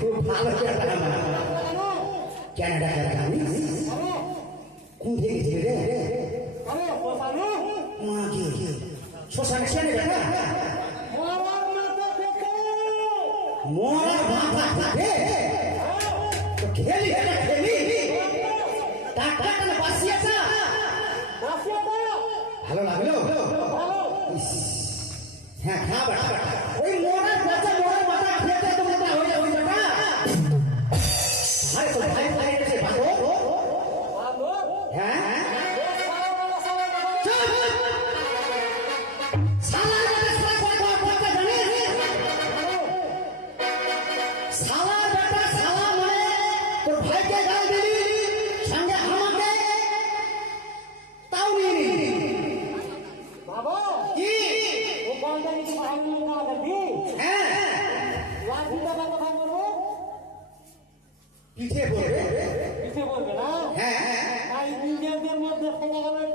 খুব ভালো ক্যানাডা কোন থেকে রে শ্মশানে ক্যানাডা খেলি ভালো লাগলো হ্যাঁ খাবার ওই মোড়ার বাচ্চা মোড়ার মাথা খেতে তো মোটা হয়ে যাবে হ্যাঁ পিঠে বলবে না হ্যাঁ নিজেদের মধ্যে ফেলে গেল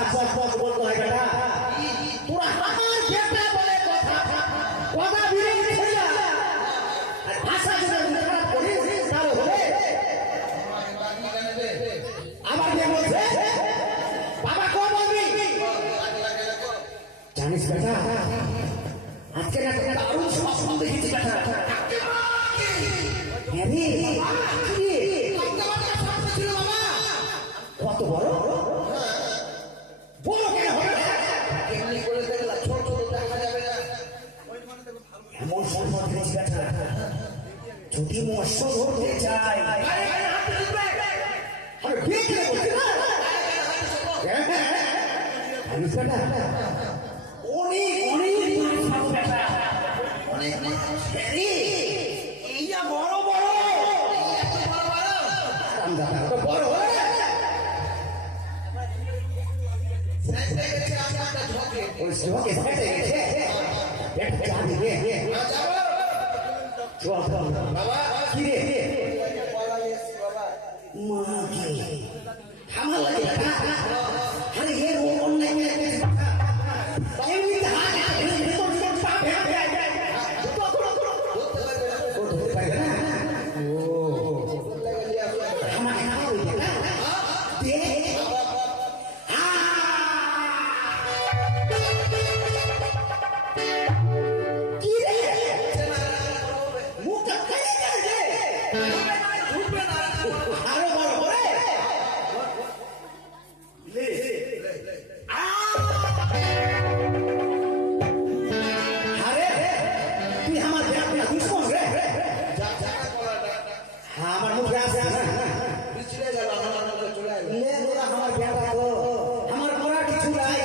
ভাষা পথ পথ বলতে হয় বেটা তোরা আমার বেটা বলে কথা কথা বিরোধী হইয়া আর ভাষা যদি খারাপ করিস তাহলে হবে আবার কে বলছে বাবা কম বলবি জানিস বেটা আজকে না একটা দারুণ স্বপ্ন দেখেছি বেটা কত বড় বড় কেন হবে এমনি করে দেখলা ছোট ছোট দেখা যাবে না এমন স্বপ্ন দেখেছি বেটা যদি মৎস্য ধরতে চাই আরে দেখলে বলতে না অনেক অনেক বেটা অনেক এইটা বড় বড় বড় ওই ঝোঁকে সেটে গেছে একটা চা দিবে চল বাবা কি রে মা কি হামাল লাগে আরে এর অন্যায় মেরে এমনি হাত আমার মুখে আসে আমার করার কিছু নাই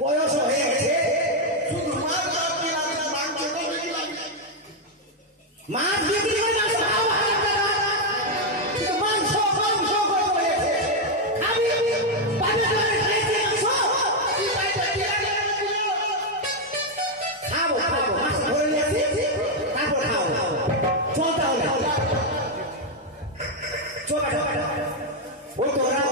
বয়স হয়ে গেছে মাছ বিক্রি করে মাংস মাংস হয়েছে খাবো খাবো মাছ ধরে নিয়েছি তারপর খাবো চল তাহলে ওই তোরা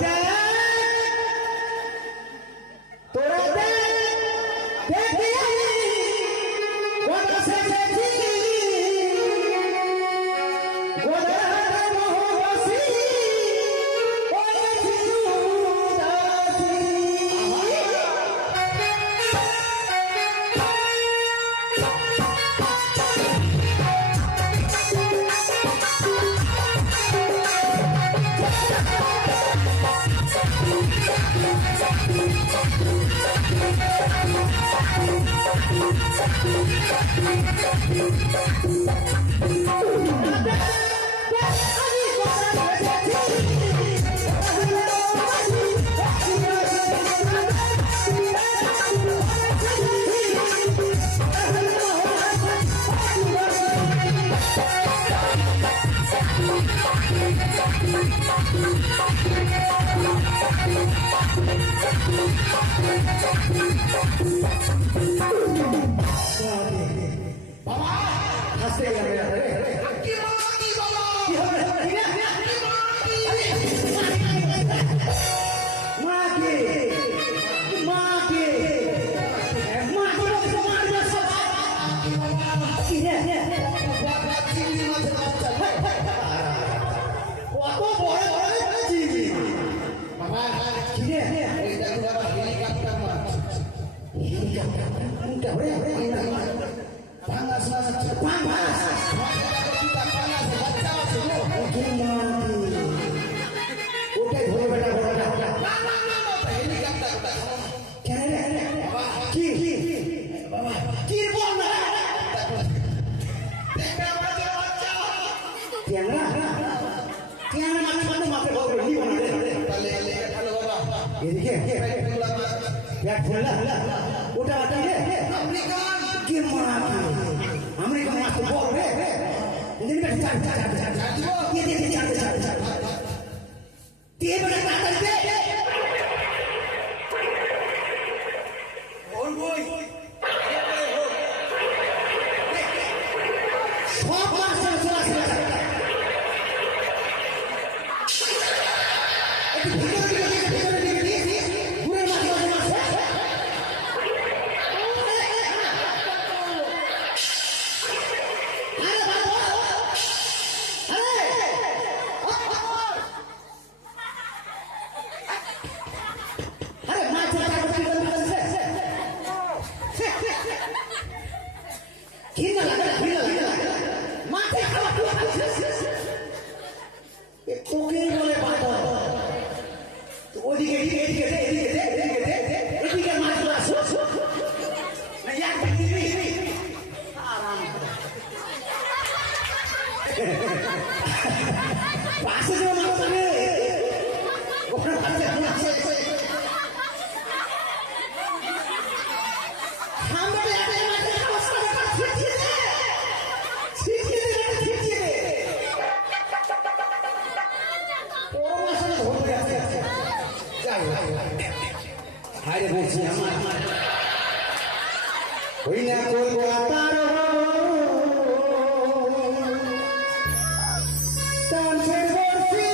ওটা আমেরিকান মাছ বড় রে ঘুরে হায়রে বলছি আমার ওই না কলকাতার কাঞ্চন বর্ষি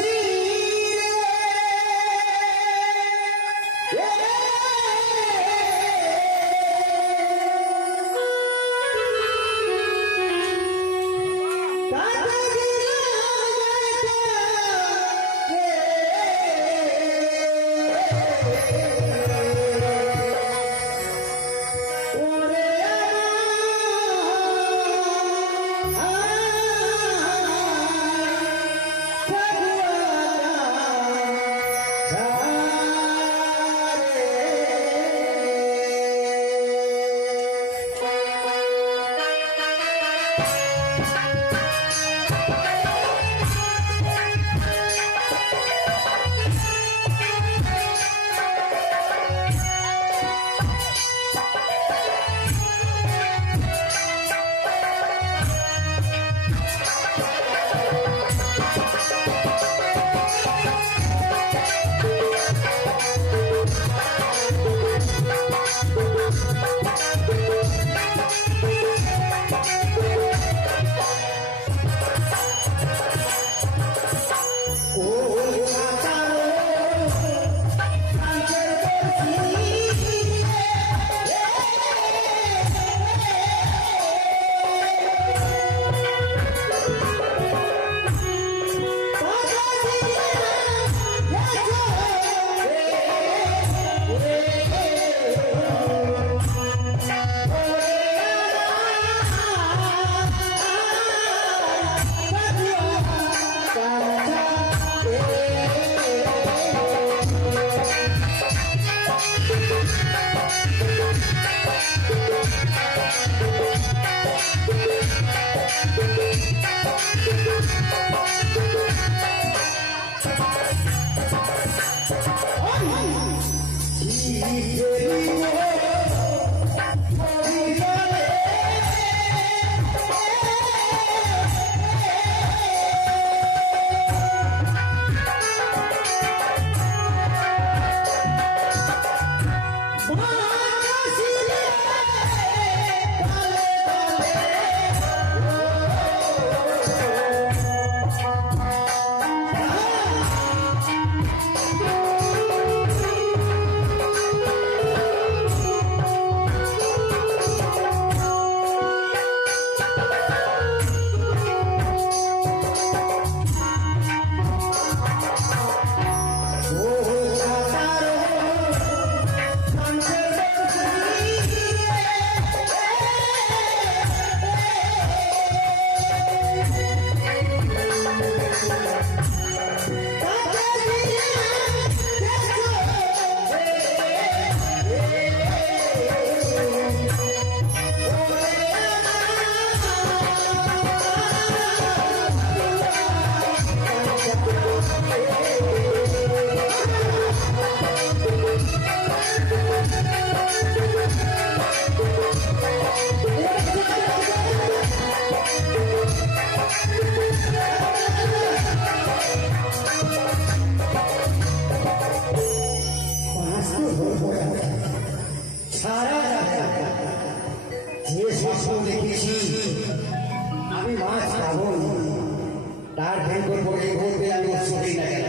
যে স্বপ্ন দেখেছি আমি মাছ খাবো তার ধ্যান করবো এই বলতে আমি চোখেই লাগে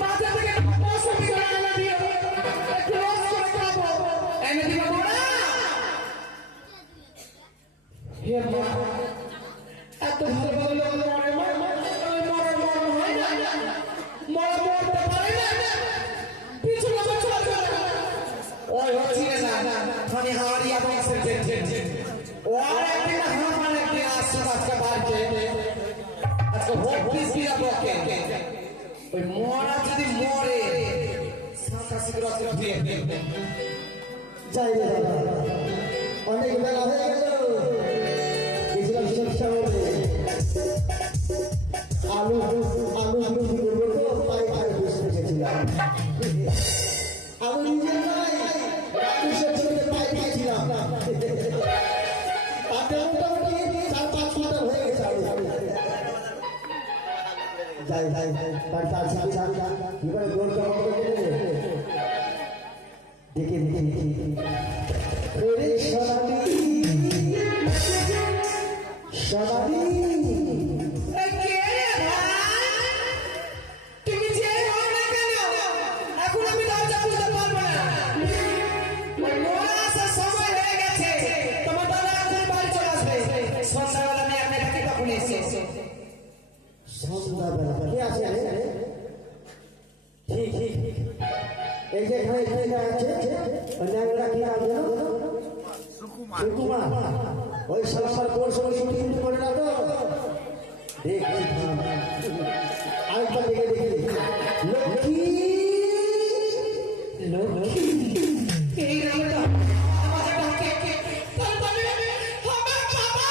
বাজার থেকে পিসিরা বকে ওই মরা যদি মরে সাঁকা সিগরা দিয়ে যাই রে বাবা, অনেক বেলা হয়ে গেল। গেছিলাম শিক্ষা বলে আলু বিক্রি করবো তো, তাই আগে বসে রেখেছিলাম। আমি নিজের নয়, রাক্ষসের ছেলেকে পাই খাইছিলাম। তাতে মোটামুটি 4-5 কুইন্টাল হয়ে গেছে আলু। যাই বাড়িতে আসি এবারে গোল জমা করে দেখে ওরে সোনালি তুমি যে হও না কেন এখন আমি দরজা খুলতে পারবো না। মোরা আসার সময় হয়ে গেছে, তোমার দাদা এখন বাড়ি চলে আসবে। সন্ধ্যাবেলা আমি আপনাকে তখন এসেছি। সন্ধ্যাবেলা কে আছে? ঠিক এই যে এখানে আছে ন্যাংরা কি আছে? সুকুমার। ওই সালামার কোর্স শুটিং করে না তো? দেখি আরেকবার দেখি লক্ষ্মী এই নামটা আমাকে ডাকে তার মানে আমার বাবা।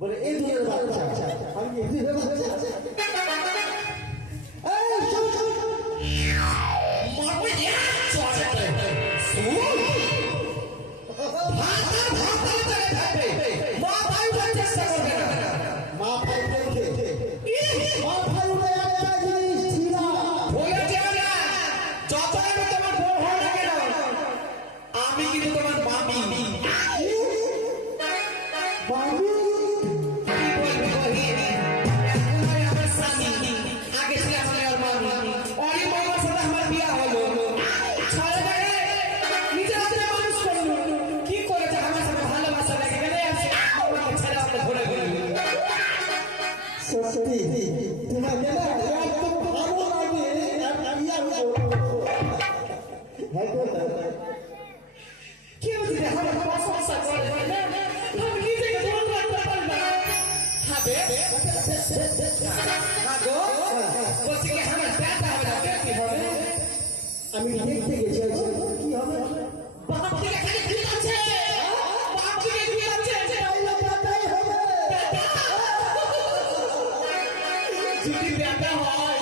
বলে এই দুধের বাচ্চা আমি এই দুধের বাচ্চা আমি কিন্তু তোমার মামি। সত্যি তোমাকে না একদম ভালো লাগে। কি বলছিস? আমার প্রশংসা করে আমি নিজেকে ধরে রাখতে পারি না। হবে বলছি কি আমার ব্যথা হবে না? কি হবে? আমি দেখতে গেছি কি হবে? বাপ থেকে খালি ঘুরে আছে, বাপ থেকে ঘুরে আছে। যদি ব্যথা হয়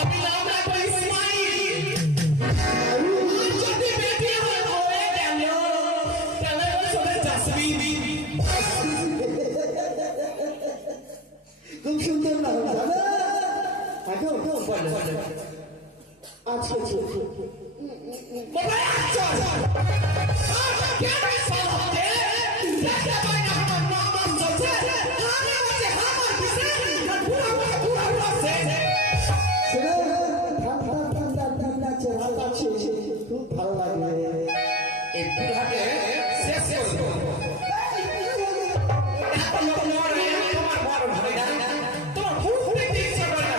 আমি নাম রাখবো ইসমাইল। আর যদি বেটি হয় হয়ে গেল তাহলে ওই জাসমিন। খুব সুন্দর নাম দাদা। এখন আচ্ছা বাবা আচ্ছা কেন সাল হতে দেখা পাই না আমার নাম চলছে হানা বাজে হামার পিছে আর পুরা সে ঠান্ডা চেহারা আছে, খুব ভালো লাগে। এই পুরাকে শেষ করব। এত লোক মরে তোমার মরণ হবে না, তোমার খুব দেখতে ইচ্ছা করে না,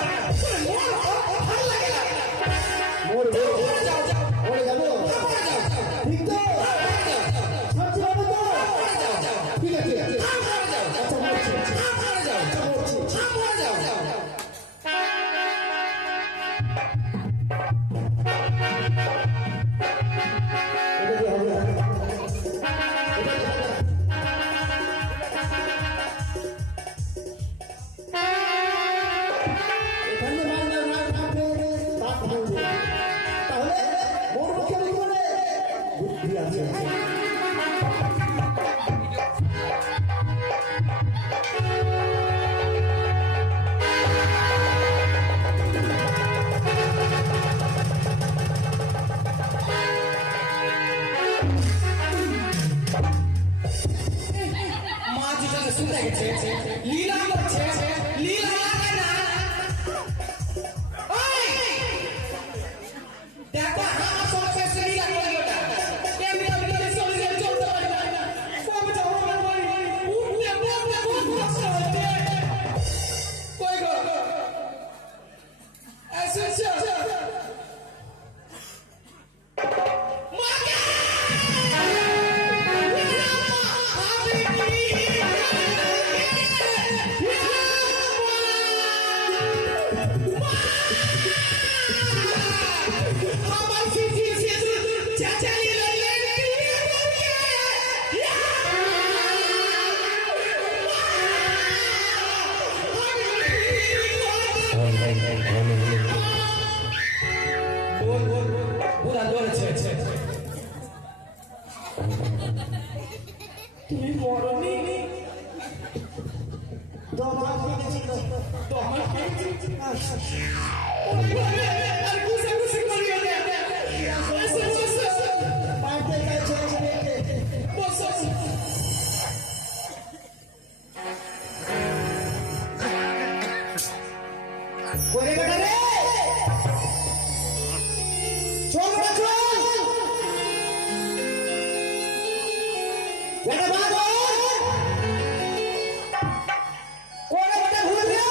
তোমার মরণ ভালো লাগে না। মা দুটাকে শুনে গেছে লীলা করছে লীলা লাগে না ওই দেখো আমার সঙ্গে সে লীলা করে ওটা এমনি আমি তো চলে গেলে চলতে পারি না কবে যাবো আমার বাড়ি উঠতে বলতে খুব কষ্ট হচ্ছে কই গো এসেছে তুমি মরনি দমা খেয়েছিল তোমার আর কুসে কুসে করিও না পারতে চাইছে বসো করে বেটা রে চল বেটা চল বেটা বাবা করে বেটা ঘুরে ফিরে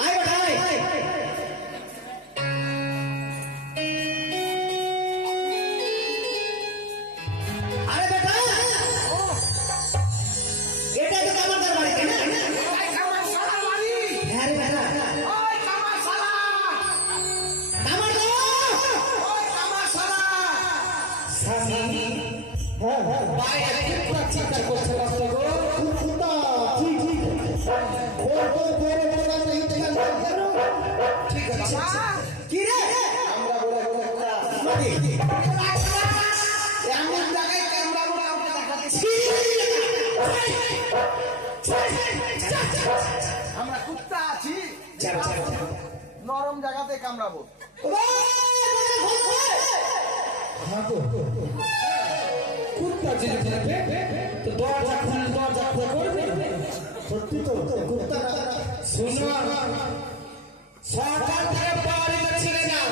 আয় বেটা আয় আরে বেটা এটা তো কামারদার বাড়ি তাই না হ্যাঁ রে বেটা কামারদার হ্যাঁ হ্যাঁ ভাই একটু পুরো চিন্তা করছে বাস্তব কুত্তা ঠিক ঠিক ওর তো করে বলা নেই ঠিক আছে কি রে আমরা বলে বলে মানে এমন জায়গায় ক্যামেরা বলে আমাকে দেখাচ্ছে আমরা কুত্তা আছি চল চল নরম জায়গাতে কামড়াবো কুত্তা যে থাকবে তো দরজা খুলে দরজা খুলে করবে সত্যি তো কুত্তা শুনো সরকার থেকে বাড়িতে ছেড়ে যাও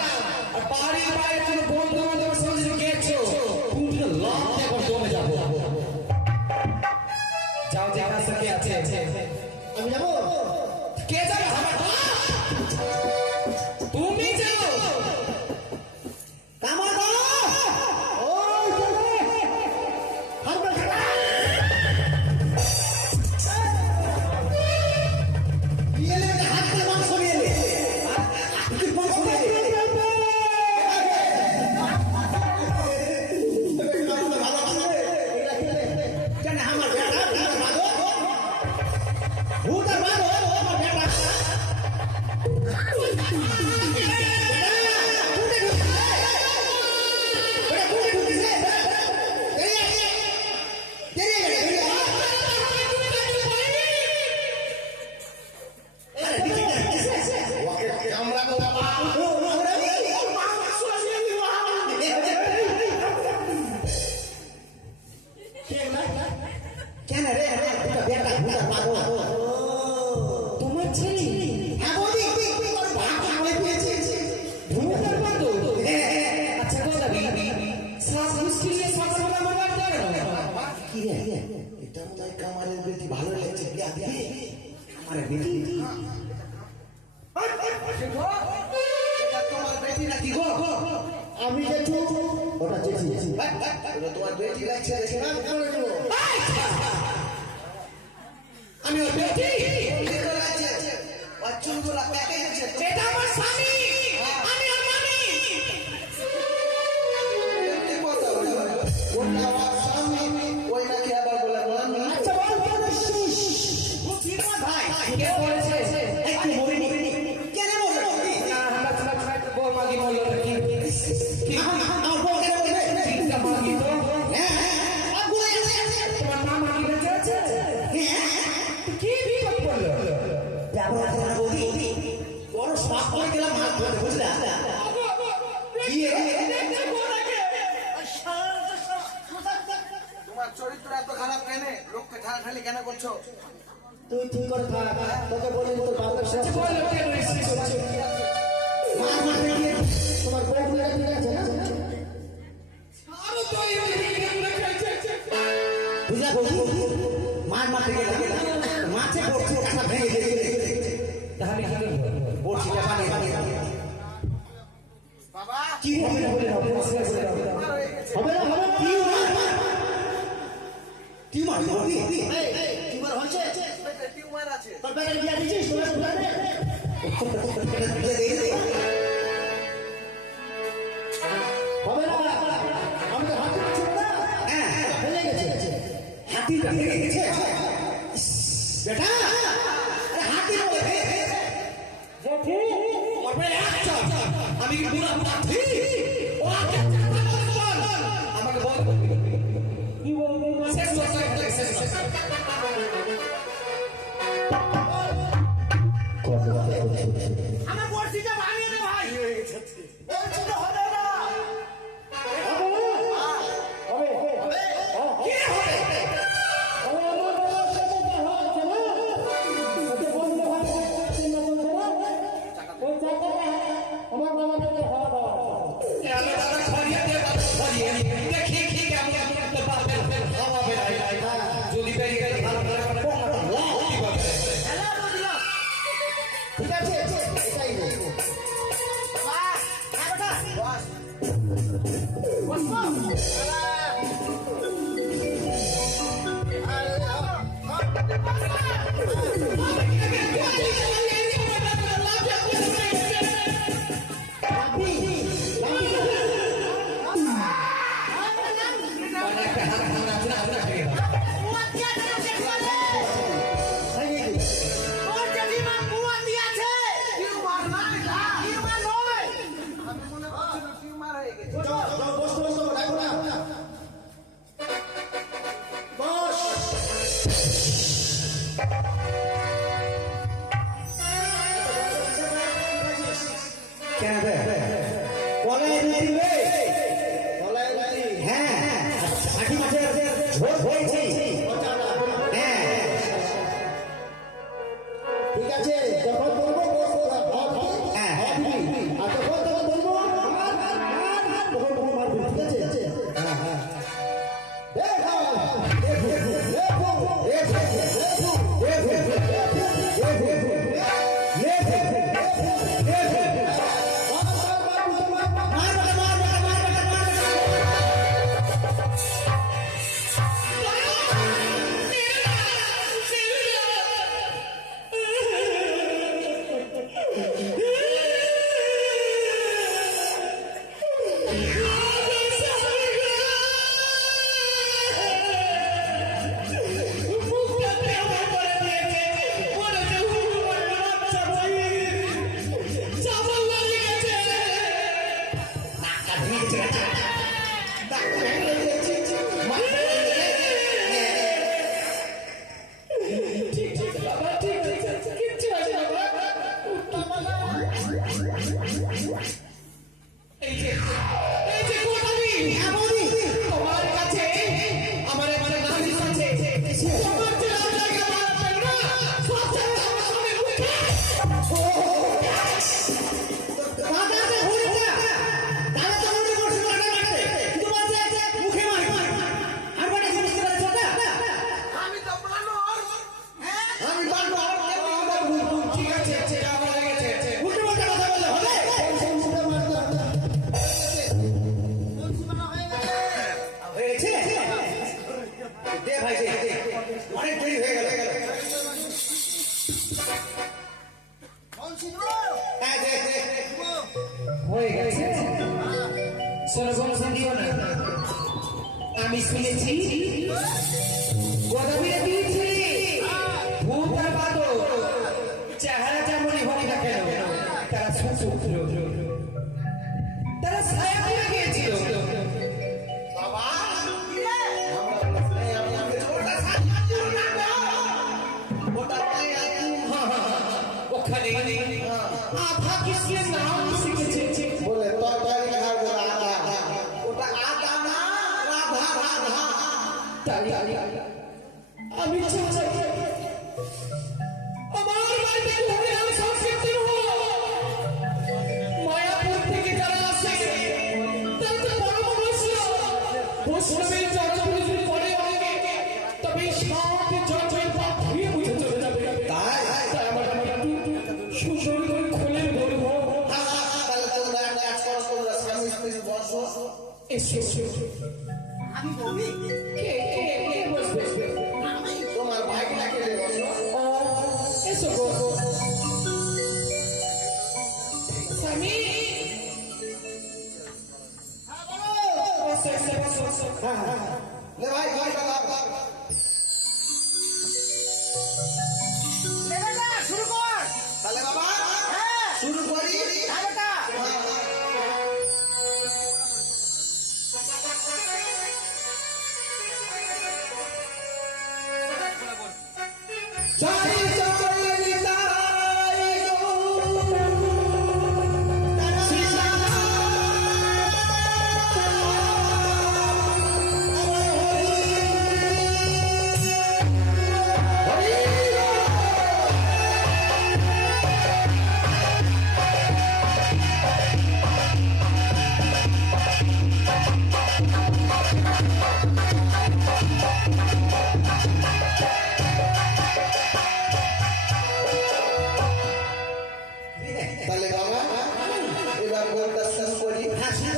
আর বাড়ির বাইরে কোনো বন্ধু বান্ধব সঙ্গে গেছো তুমি লাভ দেখো দমে যাবো যাও দেখা সকে আছে আমি যাবো কে যাবে আমার তুমি যাও কামারদার ওই চলে হারবে ইয়েলে হাতে মাংস নিয়ে নে তুই মাংস নিয়ে নে কেন আমার বেটা ভূতার বাদ আমার বেটা কেন রে এটা বেটা ভূতার বাদ তোমার ছেলে হ্যাঁ বলি ভাগ আমি পেয়েছি ভূতের বাদু আচ্ছা কথা বলি শ্বাস মুশকিল নিয়ে সকালবেলা আমার বাড়ি যাবে না কি রে এটা মনে হয় কামারের বেটি ভালো লাগছে বিয়া বিয়া কামারের বেটি এটা তোমার বেটি নাকি গো আমি জেঠু ওটা জেঠি এটা তোমার বেটি লাগছে দেখে না আমি ওর বেটি দেখো লাগছে বাচ্চুগুলো প্যাকেজ আছে এটা আমার স্বামী আমি ওর মামি এমনি কথা বলে ওটা আমার স্বামী ওই নাকি আবার বলে মামি আচ্ছা বল কেন বুঝি না ভাই কে বলেছে একটু মরিনি কেন মরিনি না আমরা ছোট ছোট বউ মাগি বললো কি আমার বউ কেন বলে বুঝলা কি তোমার চরিত্র এত খারাপ কেন? লোককে ঠালাঠালি কেন করছো? তুই ঠিক করে থাক তোকে বলি তোর বাবার সাথে বলো কেন এসেছিস মা মারতে গিয়ে তোমার বউ ঠিক আছে না আরো তো এই বুঝলা বউ মার মারতে গিয়ে মাছে পড়ছে টাকা ভেঙে দিয়ে তাহলে কি করব পড়ছিটা পানি বাবা কি হবে না বলে হবে কি টিউমার টিউমার হচ্ছে টিউমার আছে। তোর ব্যাগে দিয়া দিছিস তোর ব্যাগে হবে না আমাদের হাতি ছিল না ফেলে গেছে হাতিটা ফেলে গেছে বেটা আরে হাতি বলে জেঠি আমার বলে আচ্ছা আমি কি বুড়া পাঠি ও আচ্ছা আমাকে বল কি বলবে শেষ শেষ আমার বর্ষিটা ভাঙিয়ে দে ভাই। বর্ষিটা হবে না। হবে কি হবে? আমার বাবার সাথে দেখা হচ্ছে না ওকে বন্ধু ভাই চিন্তা করছে না ওই চাকাটা আমার বাবার সাথে খাওয়া দাওয়া আমি দাদা খড়িয়ে দে খড়িয়ে দেখি কি কেমন করতে পারবে খাওয়াবে যদি বেরিয়ে গেলে ভালো করে কোনটা লাভ কি হবে? হ্যালো বুঝলাম। ঠিক আছে এটাই রে কেন কলাই দিবে কলাই হ্যাঁ আটি মাছের ঝোল হয়েছে হ্যাঁ ঠিক আছে যখন বলবো হ্যাঁ আর যখন তখন বলবো তখন তখন মারবি ঠিক আছে হ্যাঁ হ্যাঁ হয়ে গেছে শোনো দিও না আমি শুনেছি গোদাবরী দিয়েছি ভূত আর বাদর চেহারা যেমনই হোক না কেন তারা সুপুত্র তারা ছায়া হয়ে গিয়েছিল ওখানে আধা কিসের নাম আমি চাই আমার বাড়িতে হরিনাম সংকীর্তন হোক। মায়াপুর থেকে যারা আসে তারা তো বড় মনুষ্য, বৈষ্ণবের চরণপূজন করে অনেকে, তবে সাত জন্মের পাপ ধুয়ে মুছে চলে যাবে। তাই তাই আমার একটু সুন্দর করে খুলে বলবো। তাহলে তোমরা একটা কাজ করো, তোমরা স্বামী স্ত্রী বসো। এসো আমি বলি কে বসবে? তোমার ভাইটাকে বসো। এসো গো স্বামী। বসো, এসো, বসো, বসো। লে ভাই ভাই বাবা শুরু কর। তাহলে বাবা হ্যাঁ শুরু করি। হ্যাঁ বেটা জয় জয় নিতাই তাহলে বাবা এবার বলতে শুরু করি। হাসি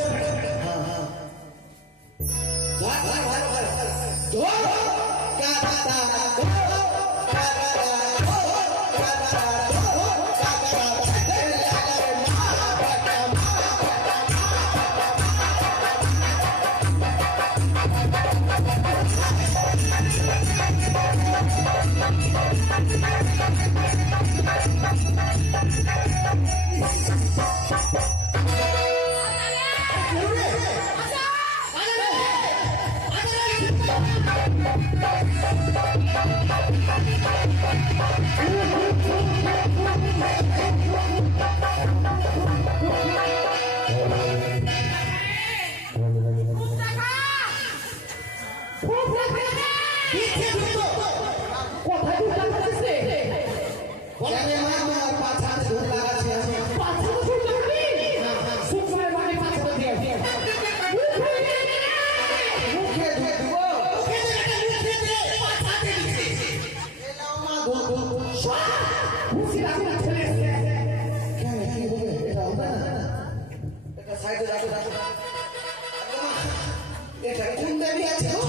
এটা কোন দেবী আছে গো?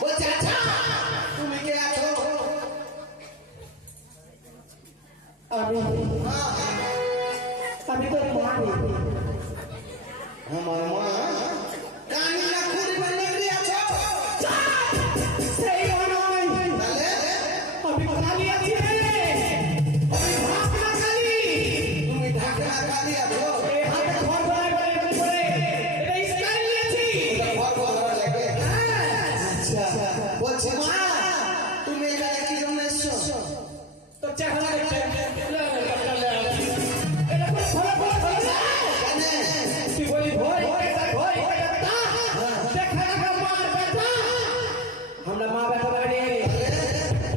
বলছে আচ্ছা তুমি কে আছো? আমি তোর মা। আমার মা কানি না খুলি বলে আছো? সেই নয়, তাহলে আমি খালি আছি রে। আমি ভাত না খালি। তুমি ঢাকা কালি আছো? এই হাতে ঘর ধরে করে এটা স্টাইল নিয়েছি। ঘর ঘর লাগে। আচ্ছা বলছে মা তুমি এখানে কি জন্য এসছো? তো চেহারা দেখতে এটা খুব ভালো করে তুই বলি ভয় ভয় বেটা দেখা দেখা মার বেটা। আমরা মা বেটা বাড়ি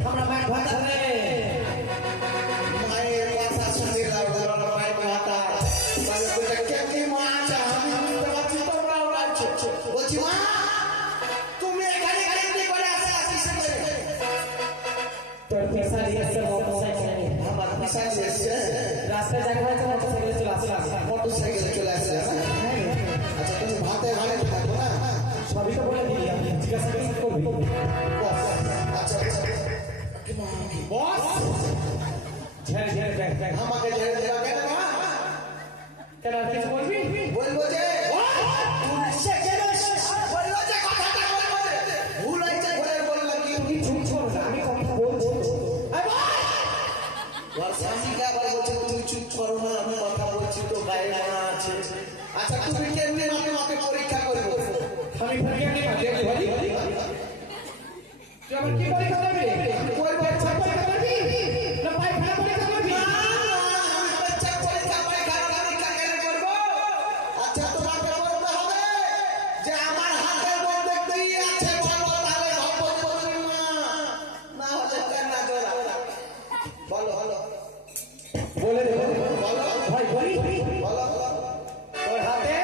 আমরা মা ভাত খাবে। মায়ের কথা শুনে লাগলো মায়ের কথা মানে বলে কেমনি মা আছে আমি বুঝতে পারছি তোমরাও লাগছে। বলছি মা তুমি এখানে কি করে আসিস? তোর পেশা দিয়েছে মোটরসাইকেল আমার পিছনে এসছে রাস্তায় দেখা হয়েছে মোটরসাইকেলে চলে আসলাম। মোটরসাইকেলে চলে আসছে। আচ্ছা তুমি ভাতে ঘরে থাকো না? সবই তো বলে দিলি আপনি জিজ্ঞাসা করবি। আচ্ছা বস ঝেড়ে ঝেড়ে দেখ দেখ আমাকে ছেড়ে দেবা কেন মা? কেন আর কিছু বলবি? বলবো যে বলবো যে কথাটা বলবো যে ভুল হয়েছে বলে বললাম কি তুই চুপ কর না, আমি কথা বলছি। ওর স্বামীকে আবার বলছে তুমি চুপ করো না আমি কথা বলছি তো গায়ে মানা আছে। আচ্ছা তুমি কেমনি আমাকে পরীক্ষা করবো? আমি ভাবি আমি ভাবি তুই আমার কি পরীক্ষা করবি? করবো ছাপ পরীক্ষা করবি না পায়খানা পরীক্ষা করবি? আমি বাচ্চা পরীক্ষা পরীক্ষা কেন করবো? আচ্ছা তোমাকে বলতে হবে যে আমার বলে দেবো বলো ভাই বলি বলো তোর হাতে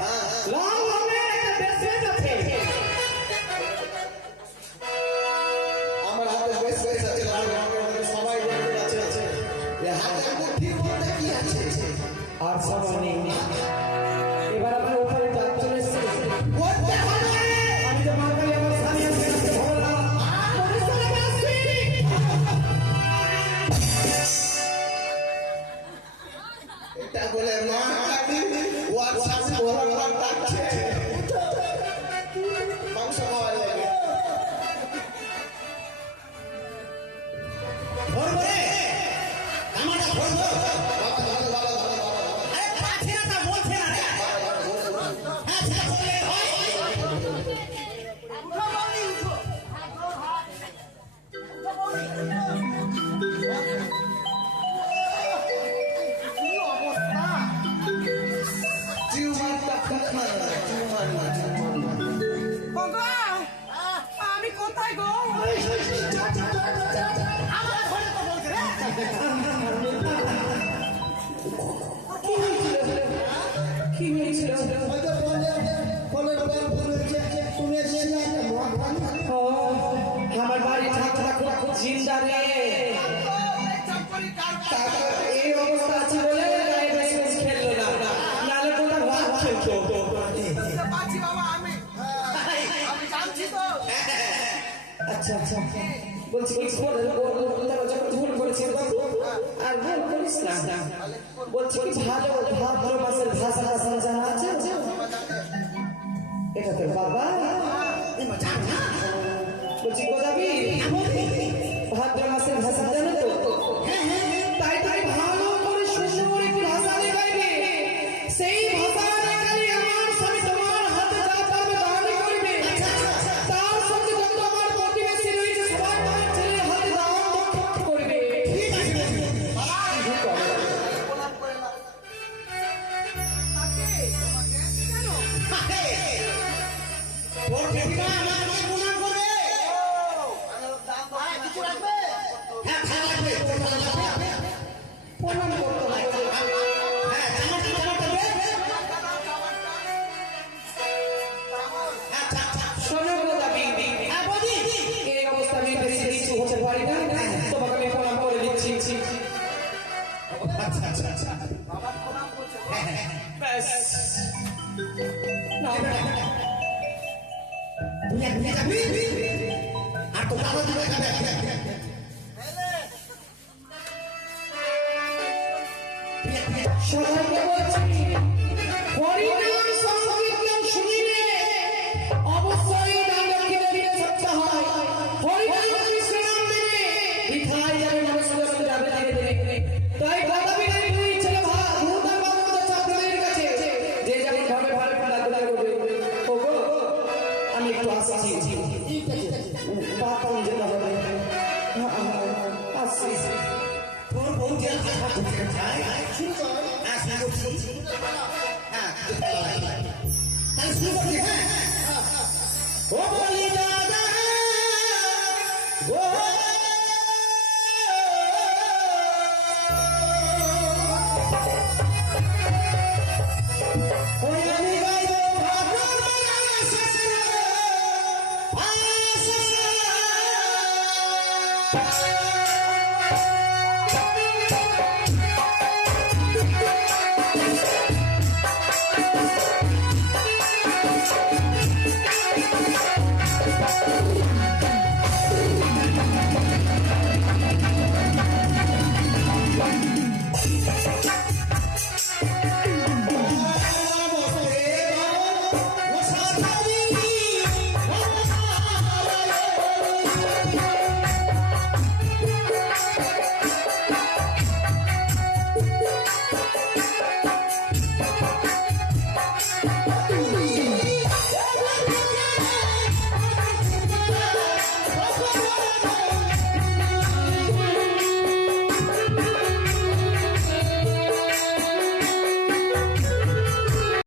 হ্যাঁ লাল রঙের একটা ব্রেসলেট আছে আমার হাতে বেশ বেশ আছে লাল রঙের সবাই বলতে আছে এ হাতে আঙ্গুল ঠিক করতে কি আছে আর সময় নেই এবার আমার উপরে চাপ চলে এসেছে করতে হবে আমি তো মার খালি আমার স্বামী আছে ভগবান এটা বলে মা আমি হোয়াটসঅ্যাপে ভগবান ডাকছে মাংস খাওয়া লাগে ধরবে আমারটা ধরবো ভালো ভালো ভালো ভালো আরে পাচ্ছে না তা বলছে না রে হ্যাঁ যা বলে হয় টিউমারটা খতম না টিউমার না আমি কোথায় গো আমার ঘরে তো বলছে রে কি হয়েছিল হয়তো ফোনের ফোন হয়েছে তুমি এসে ও আমার বাড়ি ঠাকুরা খুব জিন্দা রে এই অবস্থা আছে বলে গায়ে বেশি বেশি খেললো না নাহলে কোথাও ভাত খেলতো আচ্ছা আচ্ছা বলছি কি ভুল করেছিস বাবু আর ভুল করিস না বলছি কি ভালো ভাদ্র মাসের ভাষা ভাষা জানা আছে এটা তোর বাবা বলছি গোলাপি ভাদ্র মাসের ভাষা জানো তো তাই তাই ভালো করে সুন্দর একটি ভাষা দেখাইবে সেই ভাষা দেখালে আমার স্বামী তোমার হাতে যা পারবে তাহলে করবে তার সঙ্গে যত আমার প্রতিবেশী রয়েছে সবাই তোমার ছেলের হাতে দাও করবে ঠিক আছে ওর ঠেকিনা আমাকে প্রণাম করবে কিছু রাখবে হ্যাঁ খাওয়া লাগবে প্রণাম করতে হবে হ্যাঁ জামা করবে শোনো গো দাবি হ্যাঁ বলি এই অবস্থা আমি বেশি কিছু হতে পারি না তোমাকে আমি প্রণাম করে দিচ্ছি আচ্ছা আচ্ছা আচ্ছা ব্যাস না ভুলে যাবি আর তো ভালো দিবে যাবে সবাইকে বলছি হরিনাম সংকীর্তন শুনিলে অবশ্যই নাম দক্ষিণে দিতে সত্য হয় হরিনাম কৃষ্ণনাম দিলে মিঠাই যাবে মানুষের যাবে ধীরে ধীরে তাই কথা বিনাই দুই ছেলে ভূতার বাবুদের ছাত্রদের কাছে যে যেমন ভাবে ভালো ডাক করবে ওগো আমি একটু আসছি বাবা যেতে হবে আসছি তোর বউ যে কথা বলতে চায় শুরু কর হ্যাঁ শুরু হ্যাঁ তাহলে শুরু করছি হ্যাঁ ও বলি দাদা ও ওই আমি গাইব ভাবনার শাস্ত্র